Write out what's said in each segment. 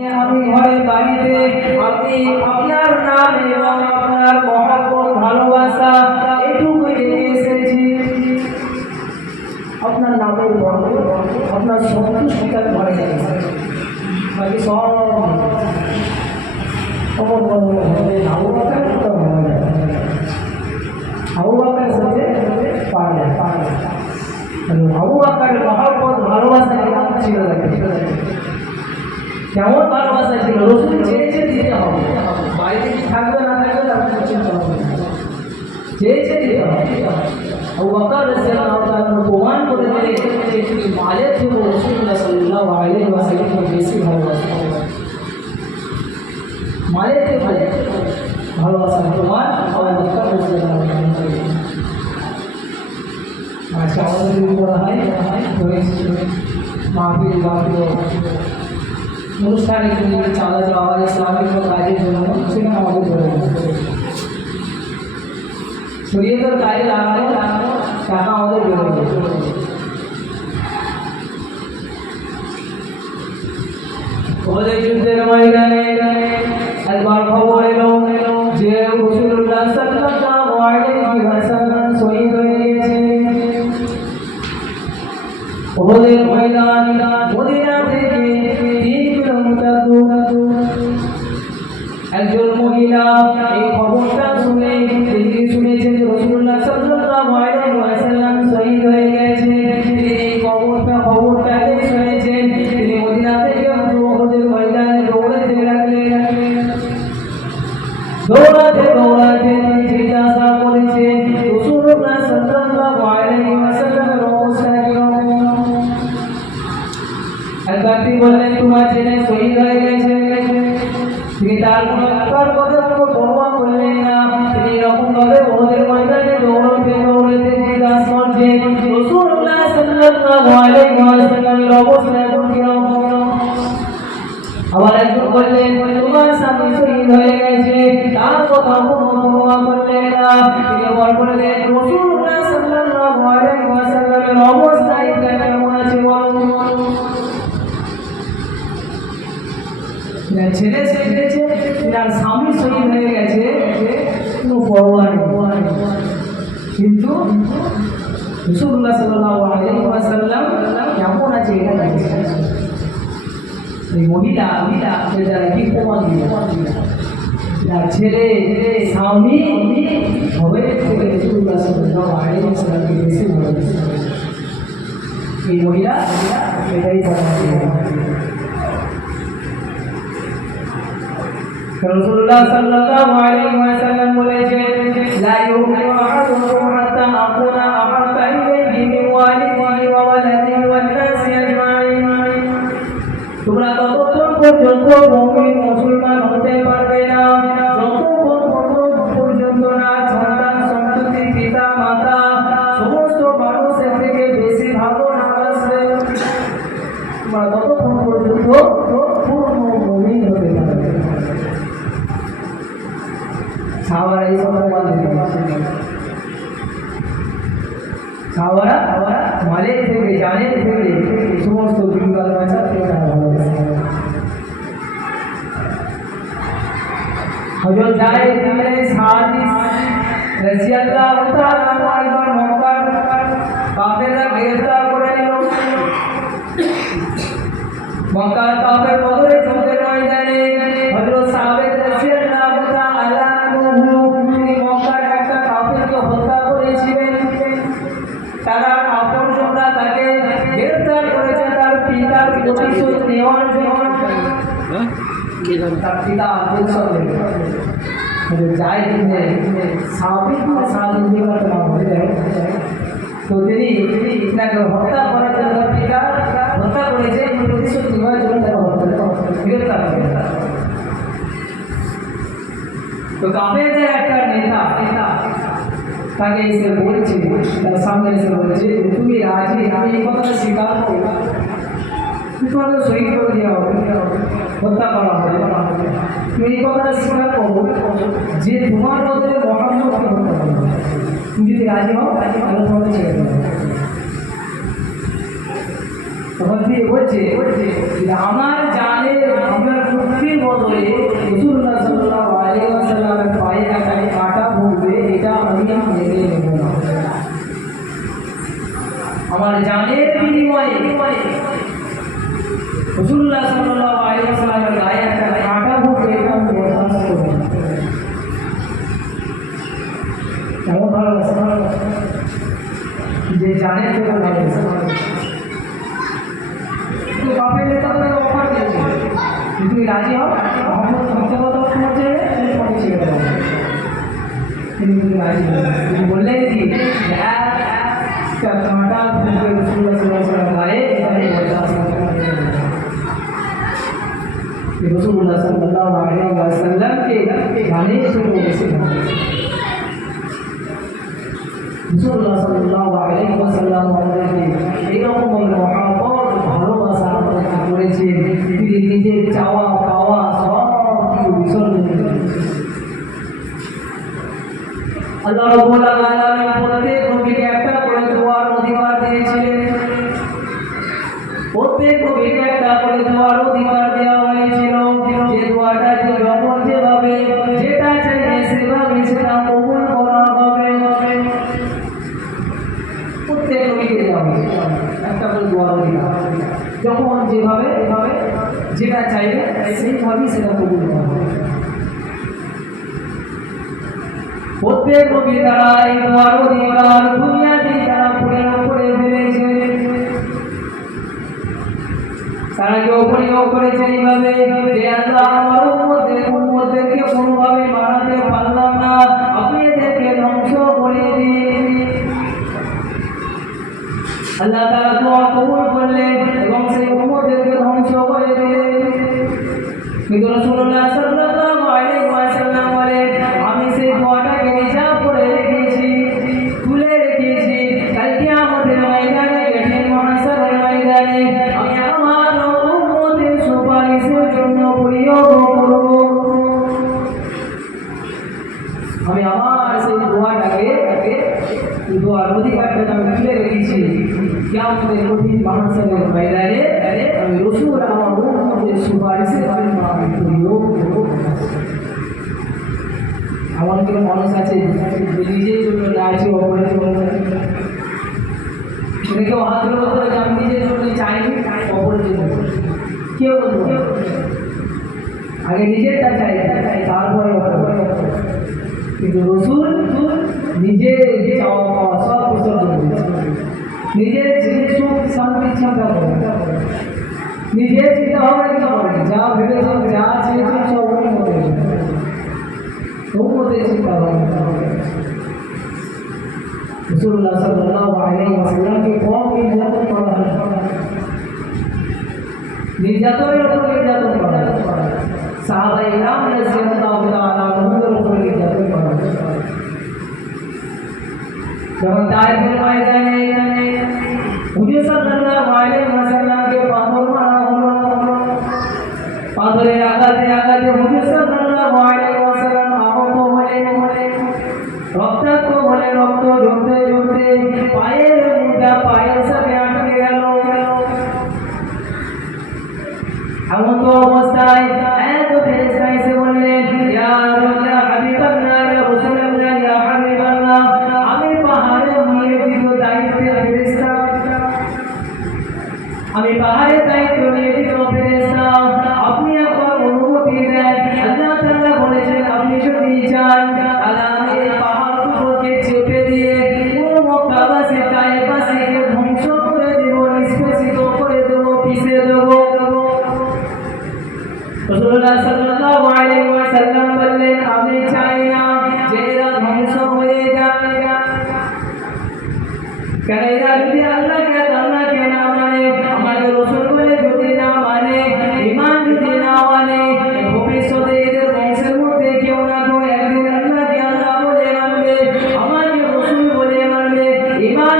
আমি ঘরে বাড়িতে আপনি আপনার নাম এবং আপনার মহব্বত ভালোবাসা এটুকু রেখে এসেছি। আপনার নামের বর্ণ আপনার শত্রু সন্তান ঘরে গেছে, বাকি সব খবর হবে। আবু বকর তো হবে, আবু বকরের সাথে পারে আবু বকরের মহব্বত ভালোবাসা কেমন ছিল কেমন ভালোবাসা ছিল। রসুল চেয়েছে দিতে হবে, বাড়িতে কি থাকবে না থাকবে আপনার চিন্তা হবে, চেয়েছে দিতে হবে। আবু বকর রাদিয়াল্লাহু তাআলা প্রমাণ করে দিলেন যে তিনি মালের থেকে রাসূলুল্লাহ সাল্লাল্লাহু আলাইহি ওয়াসাল্লামকে বেশি ভালোবাসেন। মালের থেকে ভালোবাসার প্রমাণ আবু বকর রাদিয়াল্লাহু তাআলা। আজকে আমাদের বলা হয় মাহফিল বাকিও অনুষ্ঠানে চাঁদা যাওয়া ইসলামিক কাজের জন্য সেখানে আমাদের ধরে শরীয়তের কাজে লাগানো টাকা আমাদের বেরোবে। ওদের যুদ্ধের ময়দানে একবার খবর এলো যে রাসূলুল্লাহ সাল্লাল্লাহু আলাইহি ওয়াসাল্লাম শহীদ হয়ে গেছে। ওদের ময়দান মদিনা থেকে 3 কিলোমিটার দূর। একজন মহিলা এই খবরটা শুনে তিনি শুনেছেন যে রাসূলুল্লাহ সাল্লাল্লাহু আলাইহি ওয়াসাল্লাম শহীদ হয়ে গেছে। তিনি এই খবরটাকে শুনেছেন, তিনি মদিনা থেকে ওদের ময়দানে দৌড়াতে লাগলেন। দৌড়াতে তিনি জিজ্ঞাসা করেছেন রাসূলুল্লাহ সাল্লাল্লাহু আলাইহি ওয়াসাল্লামের অবস্থা কিরকম। একবারটি বললেন তোমার ছেলে শহীদ হয়ে গেছে। তিনি তার কোনো একবার কথা পরোয়া করলেন না। তিনি এরকম ভাবে ওদের ময়দানে দৌড়াতে জিজ্ঞাসা করছেন রাসূলুল্লাহ সাল্লাল্লাহু আলাইহি ওয়াসাল্লামের অবস্থা এখন কিরকম। আবার একজন বললেন তোমার স্বামী শহীদ হয়ে গেছে, তার কথা কোনো পরোয়া করলেন না। তিনি আবার বললেন রাসূলুল্লাহ সাল্লাল্লাহু আলাইহি ওয়াসাল্লামের অবস্থা এটা কেমন আছে বলো। ছেলে শিখেছে, তার স্বামী শহীদ হয়ে গেছে, কোনো পরোয়া নেই। কিন্তু রাসূলুল্লাহ সাল্লাল্লাহু আলাইহি ওয়াসাল্লাম কেমন আছে এটা দেখেছে। এই মহিলা যারা কি প্রমাণ দিল, তার ছেলে স্বামী হবে থেকে রাসূলুল্লাহ সাল্লাল্লাহু আলাইহি ওয়াসাল্লামকে বেশি ভালোবাসে। এই মহিলা এটাই প্রমাণ দিল। রাসূলুল্লাহ সাল্লাল্লাহু আলাইহি ওয়াসাল্লাম বলেছেন লা ইউমিনু আহাদুকুম হাত্তা আকুনা আহাব্বা ইলাইহি মিন ওয়ালিদিহি ওয়া ওয়ালাদিহি ওয়ান নাসি আজমাইন। তোমরা ততক্ষণ পর্যন্ত মুমিন মুসলমান হতে পারবে না যতক্ষণ পর্যন্ত না সন্তান সন্ততি পিতা মাতা সমস্ত মানুষের থেকে বেশি ভালো না বাসবে। তোমরা ততক্ষণ পর্যন্ত পূর্ণ মুমিন হতে পারবে। সাহাবারা এই সব সাহাবারা মালের থেকে জানের থেকে সমস্ত বিবাদ বাঁচা হযরত জায়েদ ইবনে সাদিস রাদিয়াল্লাহু তাআলা একবার মক্কার কাফেররা গ্রেফতার করে নিল। মক্কার কাফের বদরে যুদ্ধের ময়দানে হযরত সাবেত রাদিয়াল্লাহু তাআলা তিনি মক্কার একটা কাফেরকে হত্যা করেছিলেন। তারা আপনজনরা তাকে গ্রেফতার করেছে তার পিতার প্রতিশোধ নেওয়ার জন্য। তার পিতা প্রতিশোধ নেবে যায় সাবিত নাম হয়ে যায়। তো তিনি তাকে হত্যা করার জন্য পিতা হত্যা করেছে, প্রতিশোধ নেওয়ার জন্য তাকে গ্রেফতার করে। তো কাফেরদের একটা নেতা তাকে এসে বলছে, তার সামনে এসে বলছে তুমি রাজি, আমি এই কথাটা স্বীকার করব, তোমাকে শহীদ করে দেওয়া হবে, হত্যা করা হবে, তুমি এই কথাটা স্বীকার করবো যে তোমার বদলে মুহাম্মদকে হত্যা করবে। তুমি যদি রাজি হও তাহলে তোমাকে ছেড়ে দেবো। তখন তিনি বলছে আমার জানে আপনার তুমি রাজি হও মোহাম্মদ মিথ্যা কথা তোমার চাইবে তুমি পথে ছেড়ে দাও তিনি কিন্তু রাজি হন তিনি বললেন কি একটা কাঁটা ফুটবে রসুল্লাহ সাল্লাল্লাহু আলাইহি ওয়াসাল্লাম গায়ে এখানে রসুল্লাহ সাল্লাল্লাহু আলাইহি ওয়াসাল্লামকে গানে শুরু করেছিলেন রসুল্লাহ সাল্লাল্লাহু আলাইহি ওয়াসাল্লাম আমাদেরকে এইরকম মহব্বত ভালোবাসা আমাদেরকে করেছেন তিনি নিজের চাওয়া পাওয়া সব কিছু বিসর্জন করেছেন আল্লাহ রাব্বুল আলামিন প্রত্যেক নবীকে একটা করে দোয়ার অধিকার দিয়েছিলেন প্রত্যেক নবীকে একটা করে দোয়ার অধিকার দেওয়া হয়েছিল যে দোয়াটা যে যখন যেভাবে যেটা চাইবে সেভাবে সেটা কবুল করা হবে প্রত্যেক নবীকে দেওয়া হয়েছে একটা করে দোয়ার অধিকার যখন যেভাবে যেটা চাইবে সেইভাবেই সেটা কবুল করা হবে প্রত্যেক নবী তারা এই দোয়ার অধিকার দুনিয়াতে তারা প্রয়োগ করে ফেলেছে তারা কেউ প্রয়োগ করেছে এইভাবে যে আল্লাহ আমার উম্মতদেরকে কোনোভাবে মারাতে পারলাম না আপনি এদেরকে ধ্বংস করে দিন আল্লাহ তাআলা দোয়া কবুল করলেন এবং সেই উম্মতদেরকে ধ্বংস করে দিলেন কিন্তু রাসূলুল্লাহ সাল্লাল্লাহু আলাইহি ওয়াসাল্লাম বলেন আমি সেই দোয়াটাকে রিজার্ভ করে রেখেছি তুলে রেখেছি কাল কিয়ামতের ময়দানে কঠিন মহাশরের ময়দানে আমি আমার উম্মতের সুপারিশের জন্য প্রয়োগ করব আমি আমার সেই দোয়াটাকে দোয়ার অধিকারটা আমি তুলে রেখেছি কিয়ামতের কঠিন মহাশরের ময়দানে আমি রাসূল আমার উম্মতের সুপারিশের জন্য আমি প্রয়োগ করব এমন কোনো মানুষ আছে নিজের জন্য না আছে অপরের জন্য কেউ হাত ধরে বলতে পারে আমি নিজের জন্য চাইনি অপরের জন্য কেউ বলবো আগে নিজেরটা চাই তারপরে কিন্তু রসুল নিজের চাওয়া পাওয়া সব বিসর্জন দিয়েছে নিজের যে সুখ শান্তি চিন্তা করে নিজের চিন্তা হবে কি করে যা ভেবেছেন যা চেয়েছেন সব ওই মতো উম্মতের চিন্তা ভাবনা রাসূলুল্লাহ সাল্লাল্লাহু আলাইহি ওয়াসাল্লামকে কম নির্যাতন করা হয় নির্যাতনের উপর নির্যাতন করা হয় সাহাবায়ে ইকরাম রাদিয়াল্লাহু তাআলা আনহুদের উপর নির্যাতন করা হয় যখন তায়েফের ময়দানে হুজুর সাল্লাল্লাহু আলাইহি ওয়াসাল্লামকে পাথর মারা হলো পাথরের আঘাতে হুজুর সাল্লাল্লাহু আলাইহি ওয়াসাল্লাম রক্তাক্ত বলে রক্ত ঝরতে ঝরতে পায়ের মোজা পায়ের সাথে আটকে গেল এমন তো অবস্থায় এত ফেরেশতা এসে বললেন ইয়া হাবিবাল্লাহ ইয়া রাসূলুল্লাহ ইয়া হাবিবাল্লাহ আমি পাহাড়ে নিয়োজিত দায়িত্বের ফেরেশতা আমি পাহাড়ে দায়িত্ব নিয়োজিত ফেরেশতা আপনি একবার অনুমতি দেন আল্লাহ তাআলা বলেছেন আপনি যদি চান তাহলে আমি এই পাহাড়গুলোকে চেপে দিয়ে পুরো মক্কাবাসী তায়েফবাসীকে ধ্বংস করে দেব নিষ্পেষিত করে দেব পিষে দেব রাসূলুল্লাহ সাল্লাল্লাহু আলাইহি ওয়াসাল্লাম বললেন আমি চাই না যে এরা ধ্বংস হয়ে যাক কেন এরা যদি আল্লাহকে না মানে আমাকে রাসূল বলে যদি না মানে ঈমান যদি না মানে ভবিষ্যতে এদের বংশের মধ্যে কেউ না কেউ একদিন আল্লাহকে আল্লাহ বলে মানবে আমাকে রাসূল বলে মানবে ঈমান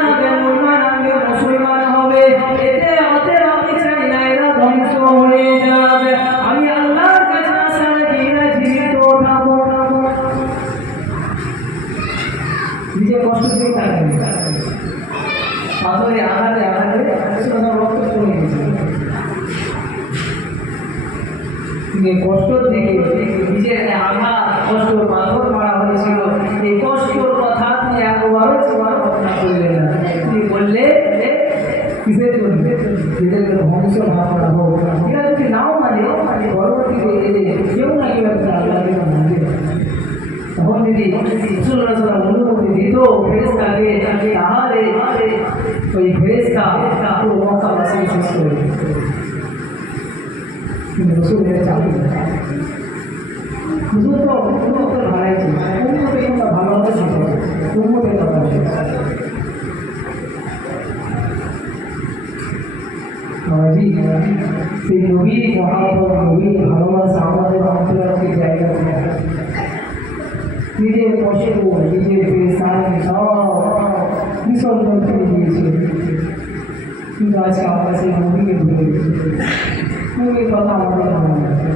আনবে মুসলমান হবে এতে ওদের আমি চাই না এরা ধ্বংস হয়ে যাবে আমি আল্লাহর কাছে আশা রাখি এরা জীবিত থাকবো নিজে কষ্ট দিয়ে থাকবে পাথরে আঘাতে রক্ত চলে গেছে কষ্ট থেকে নিজের আঘাত কষ্ট পাথর মারা হয়েছিল এই কষ্টর কথা তিনি একবারও তোমার ঘটনা করলেন না তিনি বললে কিসের জন্য যেদের ধ্বংস না করা হোক এরা যদি নাও মানে পরবর্তীতে এলে কেউ না কেউ একটা আল্লাহকে মানবে তখন যদি রাসূলুল্লাহ সাল্লাল্লাহু আলাইহি ওয়াসাল্লাম অনুমতি দিত ফেরেশতাকে তাহলে ওই ফেরেশতা পুরো মক্কাবাসীকে শেষ করে রসুল মেরে চালু হুজুর তো ভাড়াইছে ভালো হতে শিখে উন্মতের কথা সেই নবীর মহাপদ নবীর ভালোবাসা আমাদের অন্তরাকে জায়গা নিজের কষ্ট নিজের পেশায় সব বিসর্জন করে দিয়েছে কিন্তু আজকে আমরা সেই নবীকে ভুলে গেছি নবীর কথা আমাদের মনে আছে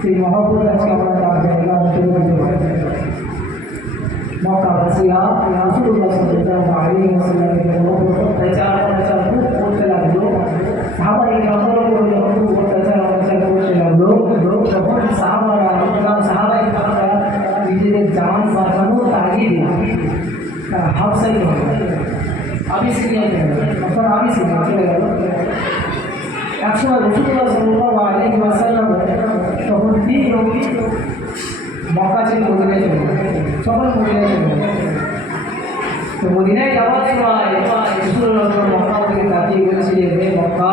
সেই মহাপদ আজকে আমরা তার জায়গা অন্তর করতে পারি মক্কাবাসীরা রাসূলুল্লাহ সাল্লাল্লাহু আলাইহি ওয়াসাল্লামের জন্য প্রচার খুব করতে লাগলো সাহাবায়ে কেরামের উপর যখন অত্যাচার করতে লাগলো তখন সাহাবায়ে কেরামরা নিজেদের জান বাঁচানোর তাগিদ তারা হাবশায় গেল আবিসিনিয়া গেল তখন আবিসিনিয়া চলে গেল একসময় রাসূলুল্লাহ সাল্লাল্লাহু আলাইহি ওয়াসাল্লাম তখন তিন নবী মক্কা থেকে মদিনায় চলে সকল মদিনায় চলে তো মদিনায় যাওয়ার সময় রাসূলুল্লাহ মক্কা থেকে তাকিয়ে বলছিলেন হে মক্কা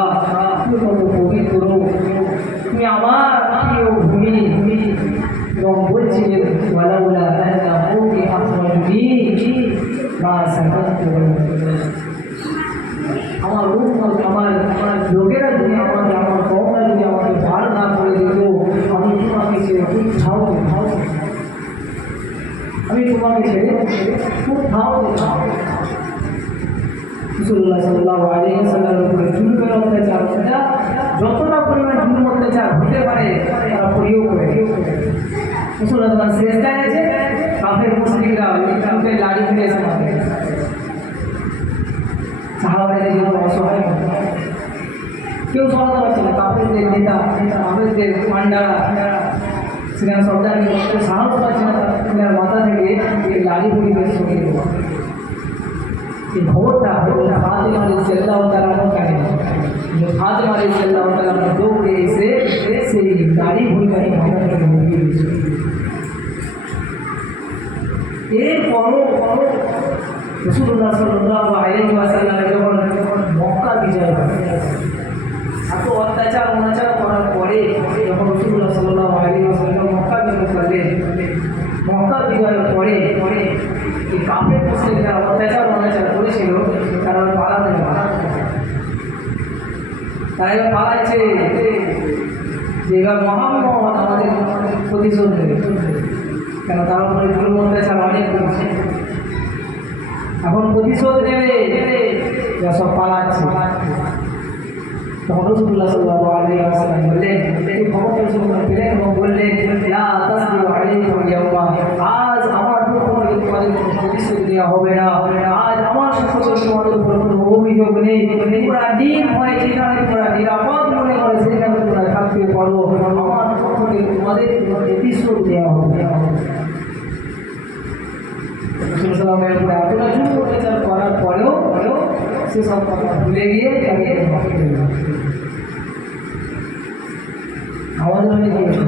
তুমি কত পবিত্র তুমি আমার প্রিয় ভূমি এবং বলছিলেন ওয়ালাউলা আন্নাহুকে আখরাজুনি মা সাকাতু আমার আমার লোকেরা যদি আমার কওমরা যদি আমাকে ভার না করে দিত আমি তোমাকে ছেড়ে কোথাও আমি তোমাকে ছেড়ে কোথাও রাসূলুল্লাহ সাল্লাল্লাহু আলাইহি ওয়াসাল্লামের উপরে জুলুমের অত্যাচার যতটা পরিমাণ জুলুম অত্যাচার হতে পারে তারা প্রয়োগ করে রাসূলুল্লাহ শেষদায় আছে কাফের মুশরিকরা কাফে লাড়ি দিয়ে এসে মারে সাহাবাদের জন্য অসহায় কেউ সহায়তা পাচ্ছে না কাফেরদের নেতা কাফেরদের পান্ডারা সেখানে সর্দার সাহস পাচ্ছে না তার মাথা থেকে লাড়ি পুড়ি বেশ সরিয়ে দেওয়া এই খবরটা ফাতেমা রাদিয়াল্লাহু তাআলা কাহিনী ফাতেমা রাদিয়াল্লাহু তাআলা দৌড়ে এসে সেই লাড়ি ভূমিকায় মাথাটাকে মুড়িয়ে দিয়েছে এরপরও রাসূলুল্লাহ সাল্লাল্লাহু আলাইহি ওয়াসাল্লাম যখন মক্কা বিজয় হয় এত অত্যাচার অনাচার করার পরে যখন রাসূলুল্লাহ সাল্লাল্লাহু আলাইহি ওয়াসাল্লাম মক্কা বিজয় করলেন মক্কা বিজয়ের পরে এই কাফের মুশরিকরা অত্যাচার অনাচার করেছিল তারা পালাতে তাই পালাচ্ছে যে এবার মুহাম্মদ আমাদের প্রতিশোধ নেবে কেন তার উপরে জুলুম অত্যাচার অনেক করেছে এখন প্রতিশোধ নেবে সব পালাচ্ছে তখন রাসূলুল্লাহ সাল্লাল্লাহু আলাইহি ওয়াসাল্লাম বললেন এই খবরটা শুনে পেলেন এবং বললেন লা তাসবিরু আলাইকুম ইয়াওমা আজ আমার উপর তোমাদের প্রতিশোধ দেওয়া হবে না আজ আমার সাথে তোমাদের উপর কোনো অভিযোগ নেই তোমরা দিন হয় যেখানে তোমরা নিরাপদ মনে করে সেখানে তোমরা থাকতে পারো আমার পক্ষ থেকে তোমাদের প্রতিশোধ দেওয়া হবে রাসূলুল্লাহের উপর এতটা জুলুম অত্যাচার করার পরেও সে সব কথা ভুলে গিয়ে তাকে মাফ করে দিল আমাদের বাড়ি গিয়েছে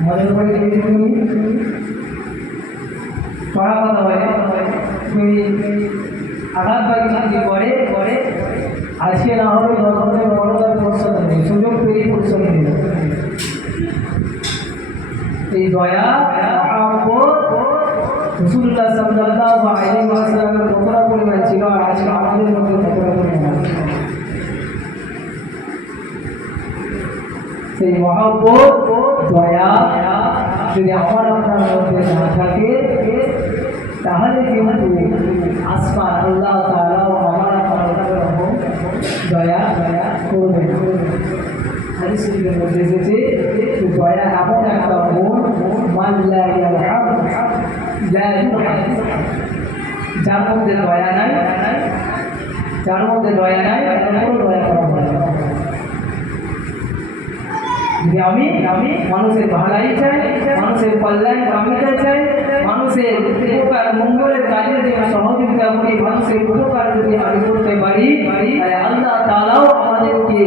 আমাদের বাড়ি গিয়েছে তুমি পড়া কথা হয় তুমি আঘাত বাগিয়ে করে আজকে না হবে দশমের বড়দার পরিশ্রম নেই সুযোগ পেয়ে পরিশ্রম নেই এই দয়া রাসূলুল্লাহ সাল্লাল্লাহু আলাইহি ওয়াসাল্লামের কতটা পরিমাণ ছিল আর আজকে আমাদের মধ্যে কতটা পরিমাণ সেই মহব্বত দয়া যদি আমার আপনার মধ্যে না থাকে তাহলে কিন্তু আসমান আল্লাহ তাআলা আমার আপনার রকম দয়া করবে হাদিস শরীফের মধ্যে এসেছে দয়া এমন একটা গুণ মান লা ইয়ারহাম যার মধ্যে দয়া নাই তার দয়া করা হয় যদি আমি মানুষের ভালাই চাই মানুষের কল্যাণ কামিতা চাই মানুষের উপকার মঙ্গলের কাজে যদি সহযোগিতা করি মানুষের উপকার যদি আমি করতে পারি তাহলে আল্লাহ তাআলাও আমাদেরকে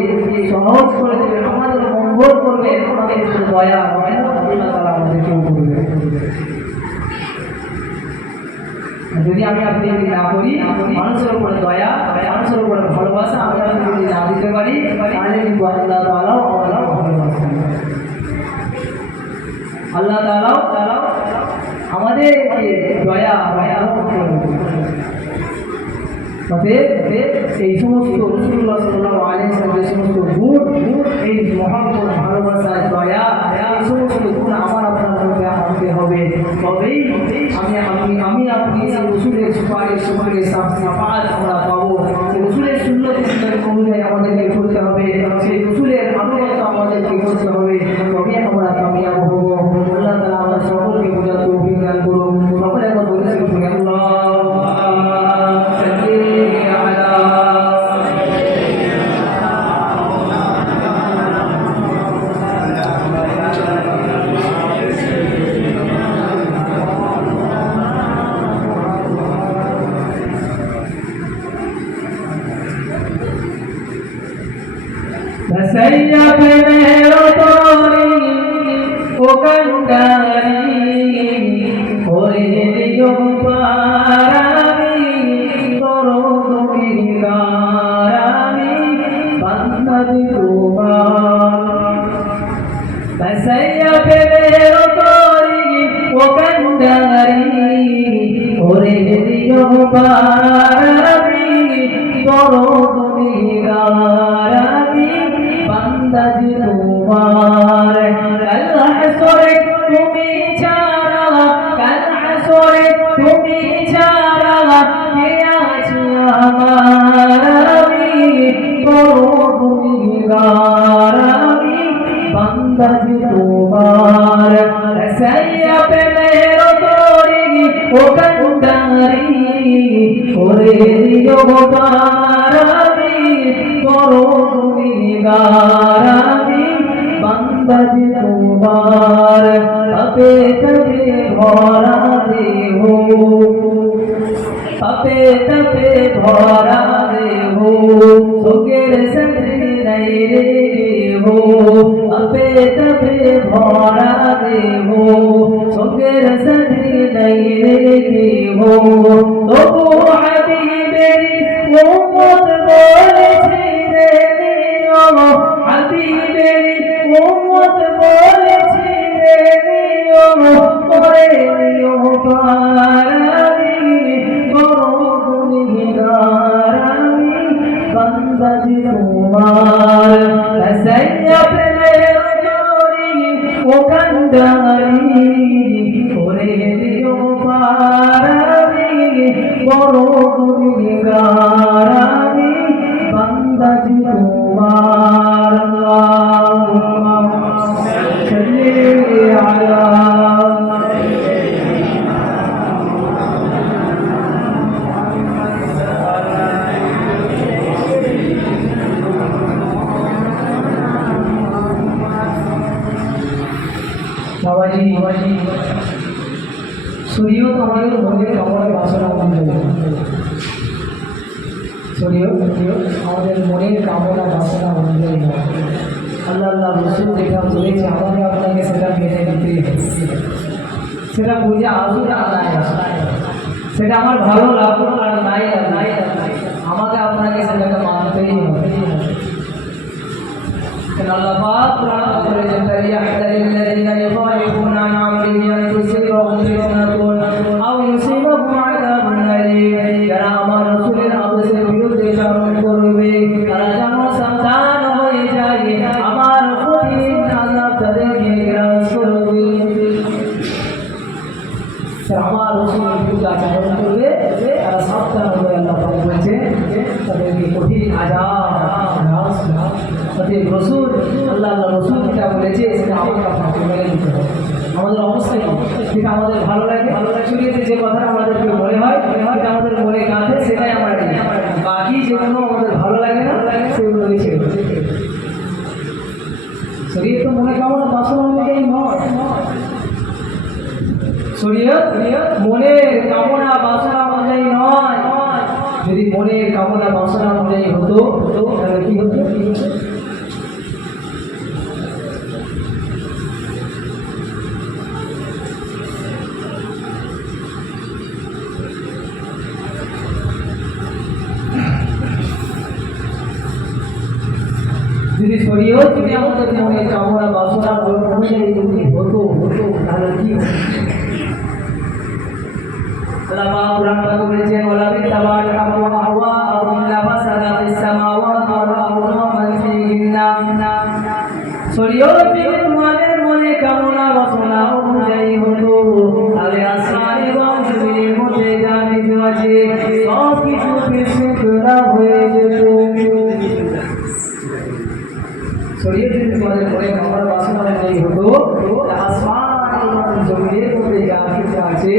সহজ করে দেবেন আমাদের মঙ্গল করবেন আমাদের দয়া আল্লাহ তাআলা আমাদেরকে করবে যদি আমি আপনি যদি না করি মানুষের উপরে দয়া মানুষের উপরে ভালোবাসা আমরা যদি না দিতে পারি তাহলে কিন্তু আল্লাহ তাআলাও আল্লাহ তাআলা আমাদের দয়া এই সমস্ত রাসূলুল্লাহ সাল্লাল্লাহু আলাইহি ওয়াসাল্লামের সমস্ত গুণ, এই মহব্বত, ভালোবাসা, দয়া, এই সমস্ত গুণ আমার আপনার মধ্যে আনতে হবে। তবেই আমি আপনি সেই রাসূলের সুপারিশ শাফাআত আমরা পাবো। রাসূলের সুন্নাত অনুযায়ী আমাদেরকে চলতে হবে, সেই রাসূলের আনুগত্য আমাদেরকে করতে হবে, তবেই আমরা কামিয়াব হব। আল্লাহ তাআলা আমাদের সকলকে বোঝার তৌফিক দান করুন। সকলে একবার বলে আল্লাহ Saya primero tori o cantari ore yo parami toro dominarami bandadi tuba. Saya primero tori o cantari ore yo parami toro dominarami bandadi তোমার কাল হাসরে তুমি ছাড়া, কাল হাসরে তুমি ছাড়া কে আছে আমার, আমি বড় গুনাহগার, আমি bandadi তোমার সাইয়া পেলের তোরি ও কান্দারি ওরে দিও পার, আমি বড় গুনাহগার, আমি bandadi তোমার পাপে তবে ভরা দেহ, পাপে তবে ভরা দেহ, চোখের সাথে নাই রে দেহ, পাপে তবে ভরা দেহ, চোখের সাথে নাই রে দেহ, তবু হাবিবেরি উম্মত বলেছে রে নিও, হাবিবেরি উম্মত বলেছে রে নিও, করে নিও পার, আমি বড় গুনাহগার, আমি bandadi তোমার সাইয়া পেলের তোরি ও কান্দারি করে দিও পার, আমি বড় গুনাহগার, আমি bandadi তোমার আল্লাহুম্মা সাল্লি আলা বাবাজি। শরীয়ত আমাদের মনের কামনা বাসনা অনুযায়ী, শরীয়ত আমাদের মনের কামনা বাসনা অনুযায়ী আল্লাহ আল্লাহ রাসূল যেটা বলেছে আমাকে আপনাকে সেটা মেনে নিতেই হবে, সেটা বুঝে আসুক আর নাই আসুক, সেটা আমার ভালো লাগলো আর নাই আমাকে আপনাকে সেটাকে মানতেই হবে। আল্লাহ পাক কোরআন বলেছেন ইয়াহদারিল্লাযিনা ইউখালিফুনা আন আমরিহি আন তুসিবাহুম ফিতনাতুন আও ইউসিবাহুম আযাবুন আলীম, যারা আমার রাসূলের আদেশের বিরুদ্ধে চারণ করবে তারা যেন সাবধান হয়ে যায়, আমার কঠিন আযাব তাদেরকে গ্রাস করবে। আমার রাসূলের বিরুদ্ধে আচরণ করবে তারা সাবধান হবে, আল্লাহ পাক বলেছেন তাদেরকে কঠিন আযাব গ্রাস করবে। রসুল আল্লাহ রসুল যেটা বলেছে সেটা আমাদের আপনাকে মেনে নিতে হবে। আমাদের অবস্থায় যেটা আমাদের ভালো লাগে শরীয়তে যে কথা আমাদেরকে মনে হয় সেটা আমাদের মনে কাঁধে সেটাই আমরা নিই, বাকি যেগুলো আমাদের ভালো লাগে না সেগুলো ছেড়ে শরীয়ত মনে কামনা বাসনা অনুযায়ী নয়, শরীয়ত মনের কামনা বাসনা অনুযায়ী নয়। যদি মনের কামনা বাসনা অনুযায়ী হতো তাহলে কি হতো? যদি শরীয়ত যদি আমাদের মনে কামনা বাসনা অনুযায়ী যদি হতো তাহলে তাহলে কি আল্লাহ কুরআন পাকে বলেছেন ওয়ালা বিতাবাল হাওয়া হাওয়া আল্লাহ ফাসাদাতিস সামাওয়াতি ওয়াল আরদু ওয়া মান ফীহিন্না শরীয়তে তোমাদের মনে কামনা বাসনা অনুযায়ী হতো তাহলে আসমান এবং জমিনের মধ্যে যা কিছু আছে সব কিছু বিশুদ্ধ হয়ে যেত। শরীয়তে তোমাদের মনে কামনা বাসনা অনুযায়ী হতো আসমান এবং জমিনের মধ্যে যা কিছু আছে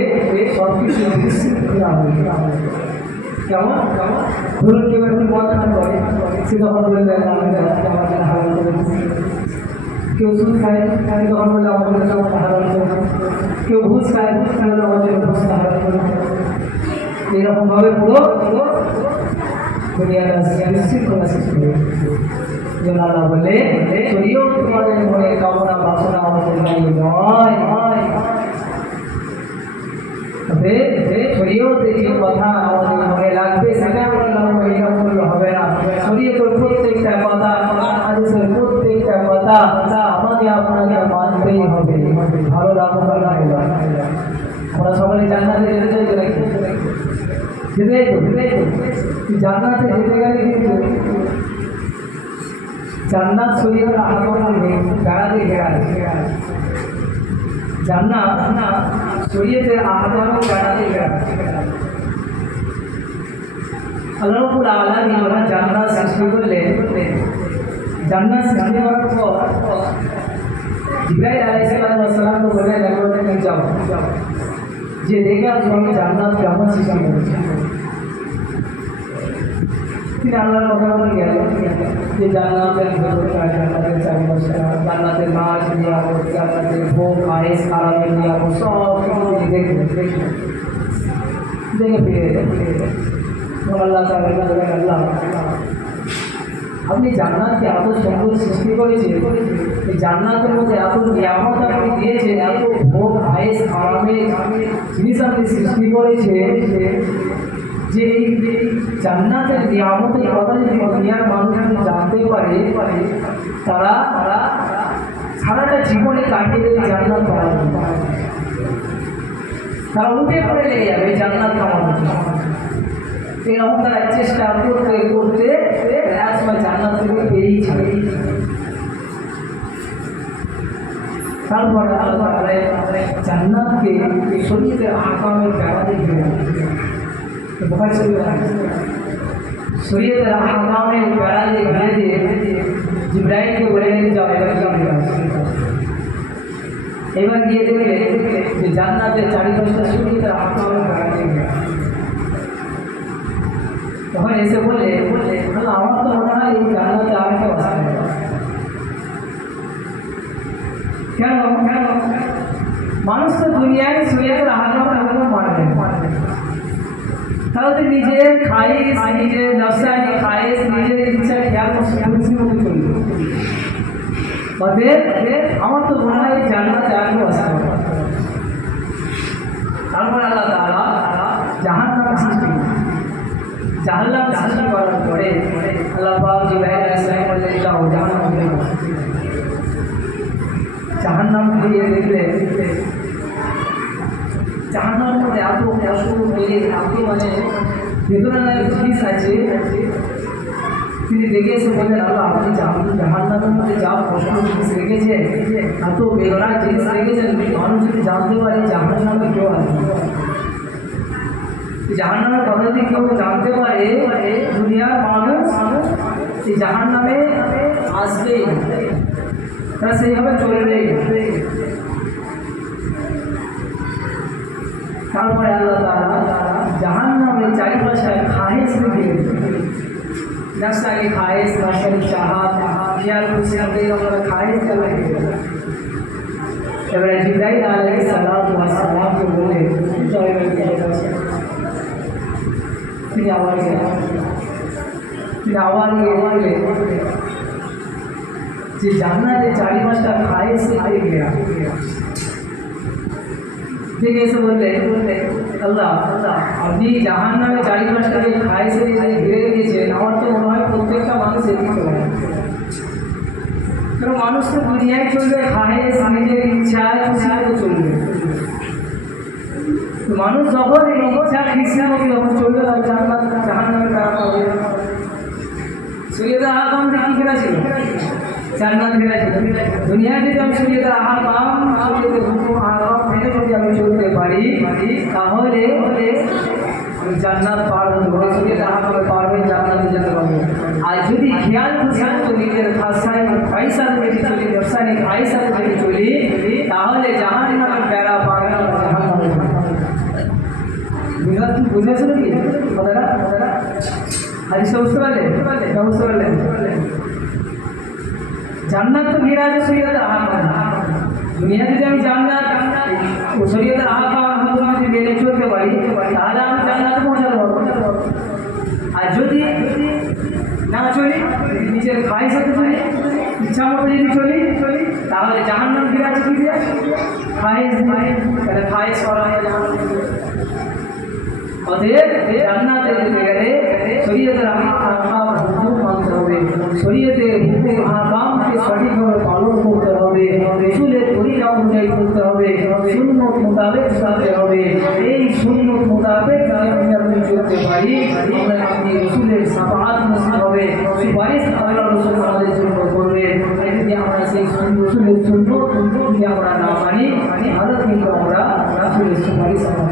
সব কিছু বিশুদ্ধ হয়ে যেত। কেমন ধরুন কেউ একটু মদ খান করে সে তখন বলে দেয় আমি আমার জন্য হারাম করে কেউ সুদ খায় তখন বলে আমার জন্য হারাম করে কেউ ঘুষ খায় বলে আমার জন্য ঘুষ হারাম করে এরকমভাবে পুরো দুনিয়াটা নিশ্চিত করা সৃষ্টি হয়েছে। যেন আল্লাহ বলে শরীয়ত তোমাদের মনে কামনা বাসনা অনুযায়ী নয় তবে শরীয়তে যে কথা আমাদের মনে লাগবে সেটা বললে হবে না। শরীয়তের প্রত্যেকটা কথা হাদিসের প্রত্যেকটা কথা আমাকে আপনাকে মানতেই হবে। ভালো লাগবে না আমরা সবাই জান্নাতে যেতে চাই তো নাকি যেতে জান্নাতে যেতে গেলে কিন্তু জান্নাত শরীয়তের আহকামে বেড়াতে ঘেরা জান্নাত শরীয়তের আহকামে বেড়াতে ঘেরা। আল্লাহ রাব্বুল আলামিন ওরা জান্নাত সৃষ্টি করলেন। জান্নাত সৃষ্টি হওয়ার পর জিবরাইল আলাইহিস সালাম তো বললেন একবার যাও যে দেখে আসবো আমি জান্নাত কেমন সৃষ্টি করেছে। তিনি আল্লাহর কথা বলে গেলেন যে জান্নাতের জান্নাতের চারিপাশে জান্নাতের মাছ নিয়ামত জান্নাতের ভোগ আয়েস আরামের নিয়ামত সব কিছু দেখে ফিরে আল্লাহ আল্লাহ আপনি জান্নাতকে এত সুন্দর সৃষ্টি করেছেন এই জান্নাতের মধ্যে এত নিয়ামত আপনি দিয়েছেন এত ভোগ আয়েস আরামের জিনিস আপনি সৃষ্টি করেছেন যে এই জান্নাতের নিয়ামতের কথা যদি দুনিয়ার মানুষ জানতে পারে তারা সারাটা জীবনে কাটিয়ে দেবে জান্নাত পাওয়ার জন্য। তারা উঠে পড়ে লেগে যাবে জান্নাত কামানোর জন্য। এরকম তারা চেষ্টা করতে করতে এক সময় জান্নাত থেকে পেয়েই যাবে। তারপর জান্নাতকে শরীরের আহকামের বেড়াতে ঘিরে শরীয়তের আহকামে বেড়ালে ঘিরে দিয়ে জিবরাইলকে বলে নিয়ে যাও এবার গিয়ে দেখলে যে জান্নাতের চারিপাশটা শরীয়তের আহকামে বেড়াতে ঘিরে। তখন এসে বলে আমার তো মনে হয় এই জান্নাতে আর কেউ আসবে না। কেন মানুষ তো দুনিয়ায় শরীয়তের আহকামে এখনো মানবে তাহলে নিজের খাইস নিজের নফসানি খাইস নিজের ইচ্ছা খেয়াল খুশি মতো চলবে। অতএব আমার তো মনে হয় জান্নাতে আর কেউ আসবে না। তারপর আল্লাহ তাআলা জাহান্নাম সৃষ্টি করার পরে আল্লাহ পাক জিবরাইল আলাইহিস সালাম বললেন যাও জাহান্নাম দিয়ে দেখলে জাহান্নামের মধ্যে এত কষ্ট মিলে এত মানে বেদনাদায়ক জিনিস আছে। তিনি দেখে এসে বললেন আল্লাহ আপনি জাহান্নামের মধ্যে যা কষ্ট জিনিস রেখেছে এত বেদনার জিনিস রেখেছেন মানুষ যদি জানতে পারে জাহান্নামে কেউ আসবে জাহান্নামের কথা যদি কেউ জানতে পারে দুনিয়ার মানুষ এই জাহান্নামে আসবেই তারা সেইভাবে চলবেই। তারপরে আল্লাহ তাআলা জাহান্নামের চারিপাশে খায়েশ রেখে नफ्सानी खाइश नफसानी चाहत ख्याल खुशी আমরা খায়েশ চলে এবারে জিবরাইল আলাইহিস সালাম কে বলে তিনি আওয়াজ দিলেন যে জান্নাতের চারিপাশটা খায়েশ রেখে গিয়া ঠিক আছে বললে আল্লাহ আপনি জাহান্নামে চারিপাশটাকে খায়েশ ঘিরে রেখেছেন আমার তো মনে হয় প্রত্যেকটা মানুষ এদিকে চলে কারণ মানুষ তো দুনিয়ায় চলবে খায়েশ নিজের ইচ্ছায় খুশি চলবে মানুষ যখন এই ইচ্ছা খ্রিস্টান হবে তখন চলবে তার জান্নাত জাহান্নামের কারণ হবে। সৈয়দা আদম কি কেনা ছিল? জান্নাত কেনা ছিল। দুনিয়া যদি আমি সৈয়দা আদম সৈয়দা হুকুম আদম মেনে যদি আমি চলতে পারি তাহলে আমি জান্নাত পার হবো। সৈয়দা আদম পারবে জান্নাতে যেতে পারবো। আর যদি খেয়াল খুশিয়াল তো নিজের ভাষায় পয়সা যদি চলি ব্যবসায়িক আয়সা যদি চলি তাহলে জাহান্নামের বেড়া পার না জাহান্নামে বুঝেছিল কি কথাটা? হাদিসটা বুঝতে পারলেন? বুঝতে পারলেন? জান্নাত তো ঘিরে আছে সৈয়দের আহ্বান। দুনিয়া যদি আমি জান্নাত সৈয়দের আহ্বান যদি মেনে চলতে পারি তাহলে আমি জান্নাতে পৌঁছাতে পারবো। আর যদি না চলি নিজের খাই সাথে চলি ইচ্ছা মতো যদি চলি তাহলে জাহান্নাম ঘিরে আছে কি দিয়ে খাইস তাহলে খাইস করা হয় জাহান্নাম। অতএব জান্নাতে যেতে গেলে শরীয়তের আহকাম হুকুম মানতে হবে, শরীয়তের হুকুম আহকামকে সঠিকভাবে পালন করতে হবে, রাসূলের তরিকা অনুযায়ী করতে হবে, সুন্নত মোতাবেক চলতে হবে। এই সুন্নত মোতাবেক যদি আপনি চলতে পারি তাহলে আপনি রাসূলের শাফাআত নসিব হবে, সুপারিশ আল্লাহ রাসূল আমাদের জন্য করবে। যদি আমরা সেই রাসূলের সুন্নত যদি আমরা না মানি তাহলে কিন্তু আমরা রাসূলের সুপারিশ পাবো।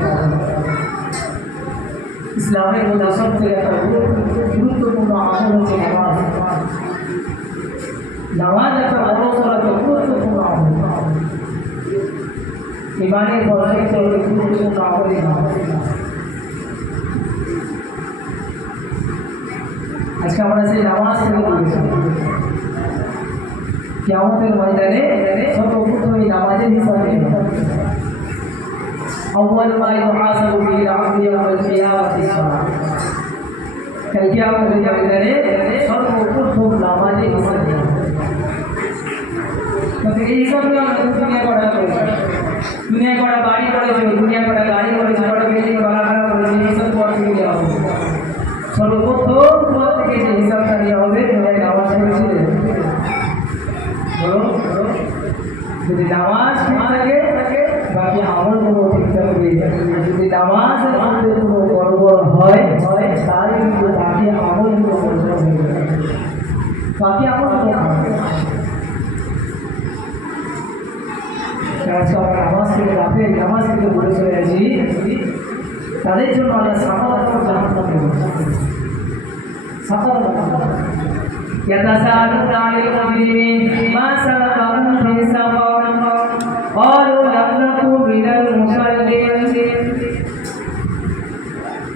ইসলামের মধ্যে সবচেয়ে একটা গুরুত্বপূর্ণ আমল হচ্ছে নামাজ। নামাজ একটা বড় একটা গুরুত্বপূর্ণ আমল। ইমানের বড় গুরুত্বপূর্ণ আমল নামাজ। আজকে আমরা সেই নামাজ থেকে বলেছি কিয়ামতের ময়দানে সর্বপ্রথম এই নামাজের হিসাবে أول ما يحاسب به العبد يوم القيامة الصلاة। কিয়ামতের ময়দানে সর্বপ্রথম নামাজে হিসাব দেওয়া হবে। এই হিসাবে আমরা দুনিয়া করা করেছি, দুনিয়া করা বাড়ি করেছি, দুনিয়া করা গাড়ি করেছি, করা বিল্ডিং বানানো করেছি, হিসাব পর থেকে দেওয়া হবে। সর্বপ্রথম পর থেকে যে হিসাবটা দেওয়া হবে তোমরা নামাজ পড়েছিলে বলো। যদি নামাজ ঠিক থাকে বাকি আমলগুলো ঠিক থাকবে। যদি নামাজের মধ্যে কোনো গড়বড় হয় তাহলে কিন্তু বাকি আমলগুলো গড়বড় হয়ে যাবে। বাকি আমলগুলো আজকে আমরা নামাজ থেকে রাখে নামাজ থেকে বলে চলে আসি তাদের জন্য আমরা সাকারাত জাহান্নাম দেব। সাকারাত يتساءلون عن المجرمين ما سلككم في سقر قالوا لم نكن من المصلين।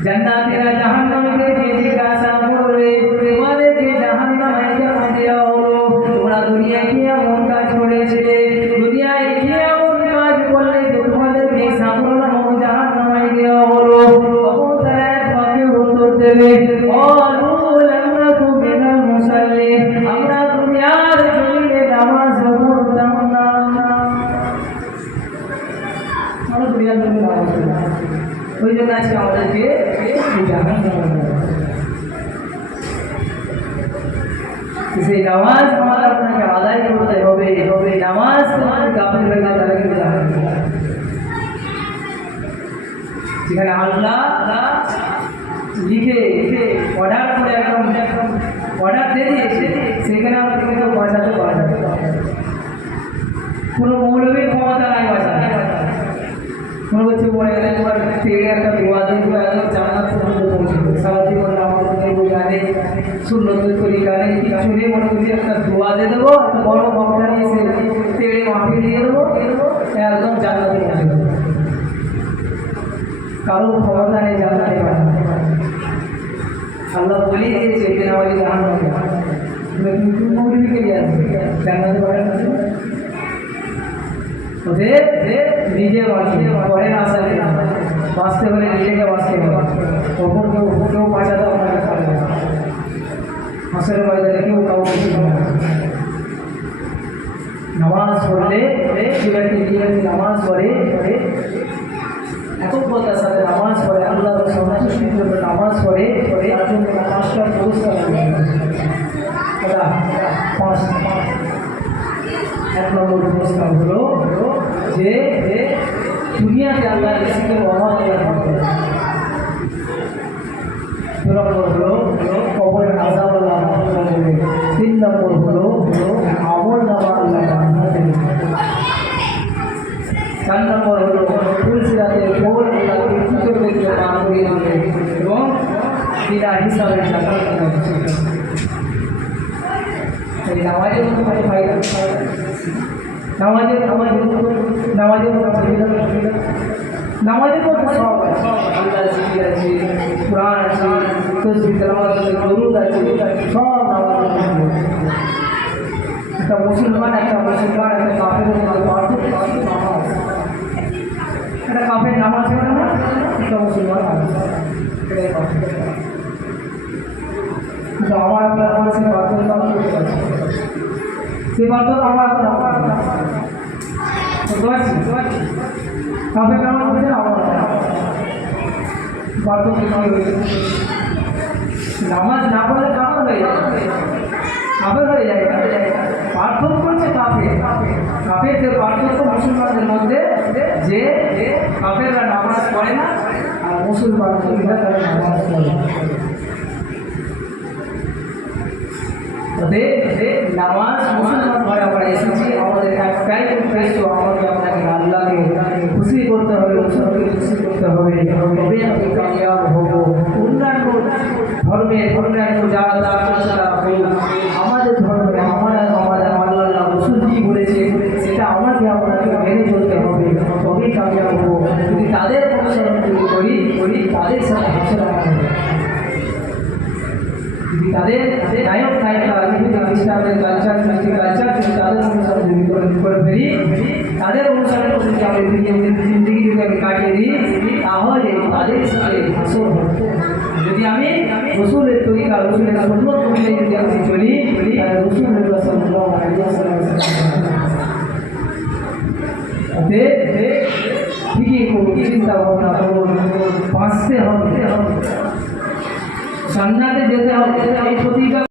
জান্নাতীরা জাহান্নামীদেরকে জিজ্ঞাসা করবে তোমাদেরকে জাহান্নামে কেন দেওয়া হলো? তোমরা দুনিয়ায় কি এমন কাজ করেছিলে? দুনিয়ায় কি এমন কাজ করলে যে তোমাদেরকে সামনে নামক জাহান্নামে দেওয়া হলো? তখন তারা এক বাক্যে উত্তর দেবে আমরা দুনিয়ার জমিনে নামাজ পড়তাম না। আমরা দুনিয়ার জমিনে নামাজ পড়তাম না, ওই জন্য আজকে আমাদেরকে সেই নামাজ আমাদের আপনাকে আদায় করতে হবে। নামাজ গাফিল হয়ে গেলে তারা কিন্তু জানেন যেখানে আল্লাহ লিখে অর্ডার করে একদম অর্ডার দিয়ে দিয়েছে সেখানে আমাদেরকে কেউ বাঁচাতে পারে না। কোনো মৌলবীর ক্ষমতা নাই বাঁচাতে। মনে করছে পড়ে গেলে একবার তেড়ে একটা দোয়া দিয়ে একদম জান্নাত পর্যন্ত পৌঁছবে। সারা জীবন নামাজ গানে সুন্নত তরিকা গানে কিছু নেই, মনে করছি একটা দোয়া দিয়ে দেবো, একটা বড় বক্তা নিয়ে এসে তেড়ে মাফি দিয়ে দেবো, একদম জান্নাতে পৌঁছে দেবো। কারো ক্ষমতা নেই জান্নাতে পাঠাতে। আল্লাহ বলেই দিয়েছে বেনামাজি জাহান্নামে, কিন্তু মৌলবীকে দিয়ে আসবে জান্নাতে পাঠানো। ওদের নিজে বাঁচবে, পরে না আসলে বাঁচতে হলে নিজেকে বাঁচতে হবে। কখন কেউ বাঁচাতে আপনাকে পারবে না। হাসের বাজারে কেউ কাউকে নামাজ পড়লে নামাজ পড়ে একতার সাথে নামাজ পড়ে আল্লাহ সন্তুষ্টির জন্য নামাজ পড়ে তার জন্য নামাজটা পুরস্কার এক নম্বর পুরস্কার হলো যে দুনিয়াতে আল্লাহ রিজিকের অভাব হবে। 2 নম্বর হলো কবরের আযাব আল্লাহ মাফ করে দেবে। 3 নম্বর হলো আমল নামা আল্লাহ জান্নাতে দেবে। 4 নম্বর হলো ফুলসিরাতের পোল আল্লাহ কৃতজ্ঞতা পার করিয়ে দেবে এবং বিনা হিসাবে জান্নাত দিবে। এই নামাজের মধ্যে ফায়দা নামাজের মধ্যে সব আছে। আল্লাহ জিকির আছে, কুরআন আছে, তাসবিহ তেলাওয়াত আছে, দরুদ আছে, সব নামাজের মধ্যে। একটা মুসলমান একটা কাফেরের মধ্যে পার্থক্য আছে। একটা কাফের নামাজ পড়ে না, একটা মুসলমান আছে, এটাই পার্থক্য। কিন্তু আমার আপনার কাছে পার্থক্য আমি করতে পারছি, সেই পার্থক্য আমার আপনার কাফের নামাজ পড়ছে আমার পার্থক্য কি হয়েছে? নামাজ না পড়লে কাফের হয়ে যায়। পার্থক্য করছে কাফেরদের পার্থক্য মুসলমানদের মধ্যে যে কাফেররা নামাজ পড়ে না আর মুসলমানরা তারা নামাজ পড়ে। নামাজ মুসলমান ঘরে আমরা এসেছি, আমাদের একটাই উদ্দেশ্য, আমাকে আপনাকে আল্লাহকে খুশি করতে হবে, মুসলমানকে খুশি করতে হবে, তবে আমি কামিয়াব হব। অন্যান্য ধর্মের যারা আমাদের ধর্মে আল্লাহ রসুল কি বলেছে সেটা আমাকে আপনাকে মেনে চলতে হবে, তবেই কামিয়াব হব। যদি তাদের অনুসরণ করি তাদের সাথে হাসিল হবে। যদি তাদের নায়করা ইসলামের কালচার যদি তাদের অনুসরণ করে ফেলি, তাদের অনুসরণ করে যদি আমি জিন্দিগি যদি আমি কাটিয়ে দিই, তাহলে তাদের সাথে হাসর হবে। যদি আমি রসুলের তরিকা রসুলের সুন্নাত অনুযায়ী যদি আমি চলি, তাহলে রসুলের সাল্লাল্লাহু আলাইহি ওয়াসাল্লাম ঠিকই চিন্তা ভাবনা করুন, বাঁচতে হবে, জান্নাতে যেতে হবে, এই প্রতিজ্ঞা